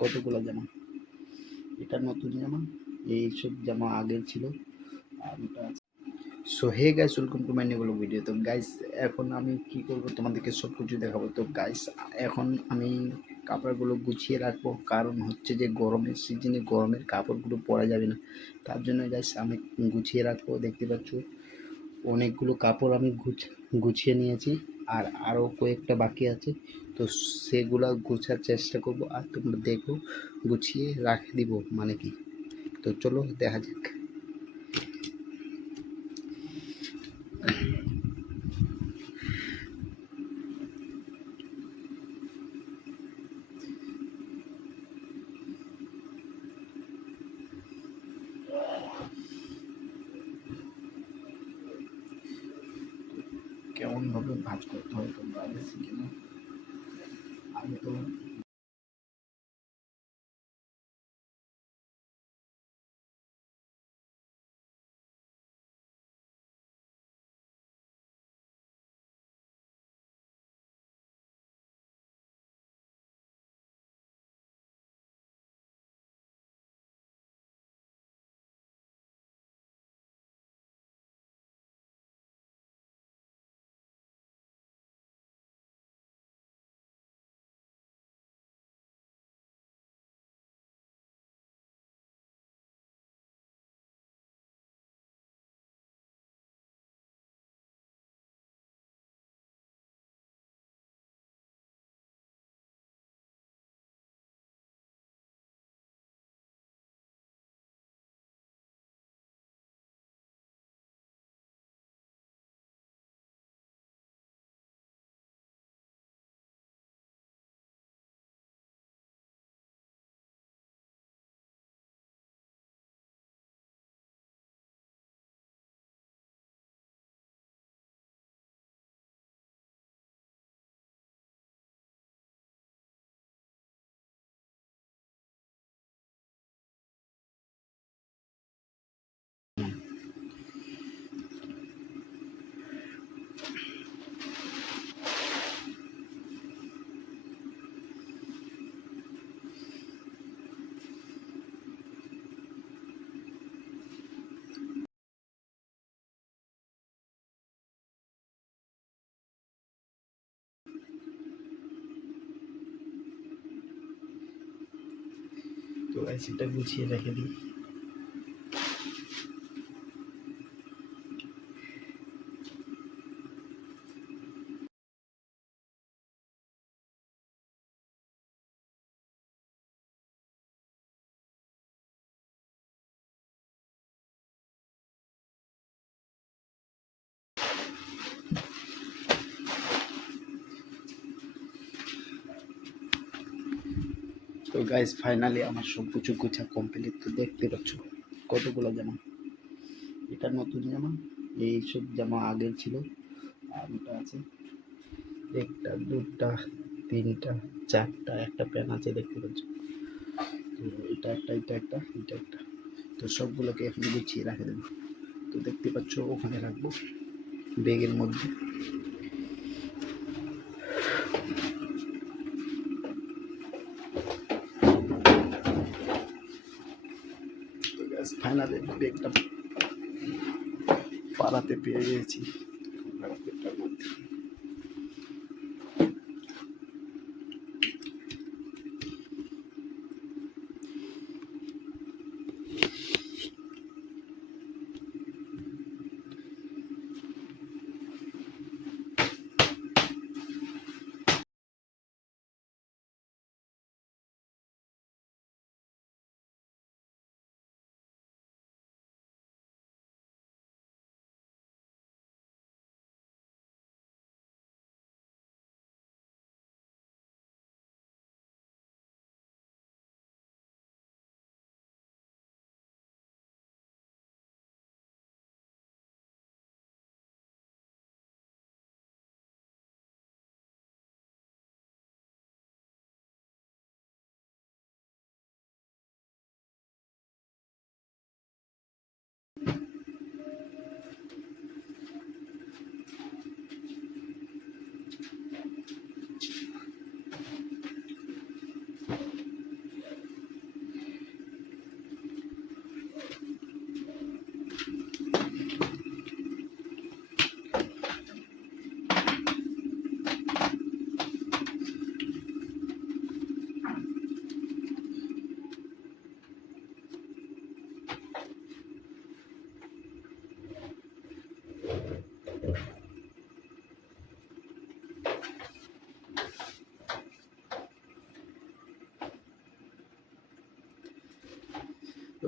কতগুলো জামা, এটা নতুন জামা, এইসব জামা আগের ছিল আর এটা আছে। So hey guys, welcome to my new video. তো গাইস এখন আমি কি করব, তোমাদেরকে সব কিছু দেখাবো। তো গাইস এখন আমি কাপড়গুলো গুছিয়ে রাখবো, কারণ হচ্ছে যে গরমের সিজনে গরমের কাপড়গুলো পরা যাবে না, তার জন্য গাইস আমি গুছিয়ে রাখবো। দেখতে পাচ্ছ অনেকগুলো কাপড় আমি গুছিয়ে নিয়েছি, আর আরও কয়েকটা বাকি আছে। তো সেগুলা গোছার চেষ্টা করব, আর তোমরা দেখো গুছিয়ে রাখে দিব মানে কি। তো চলো দেখা যাক। কেমনভাবে ভাঁজ করতে হয় তোমরা আগে শিখে নাও। আগে তো সেটা গুছিয়ে রেখে দিই। তো গাইস ফাইনালি আমার সব কিছু গোছা কমপ্লিট। তো দেখতে পাচ্ছ কতগুলো জামা, এটা নতুন জামা, এইসব জামা আগের ছিল আর এটা আছে। একটা দুটা তিনটা চারটা, একটা প্যান আছে দেখতে পাচ্ছ। তো এটা একটা, এটা একটা, এটা একটা। তো সবগুলোকে এখন গুছিয়ে রাখে দেবো। তো দেখতে পাচ্ছ ওখানে রাখবো ব্যাগের মধ্যে। তো গ্যাস ফাইনালি ব্যাগটা পাড়াতে পেয়ে গিয়েছি।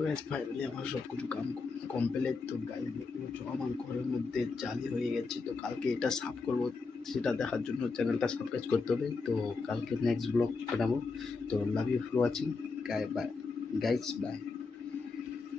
গাইস ফাইনালি আমার সব কিছু কাম কমপ্লিট। তো গাইস দেখতে পাচ্ছ আমার ঘরের মধ্যে জালি হয়ে গেছে। তো কালকে এটা সাফ করব, সেটা দেখার জন্য চ্যানেলটা সাবস্ক্রাইব করতে হবে। তো কালকে নেক্সট ব্লগ বানাবো। তো love you for watching guys, by.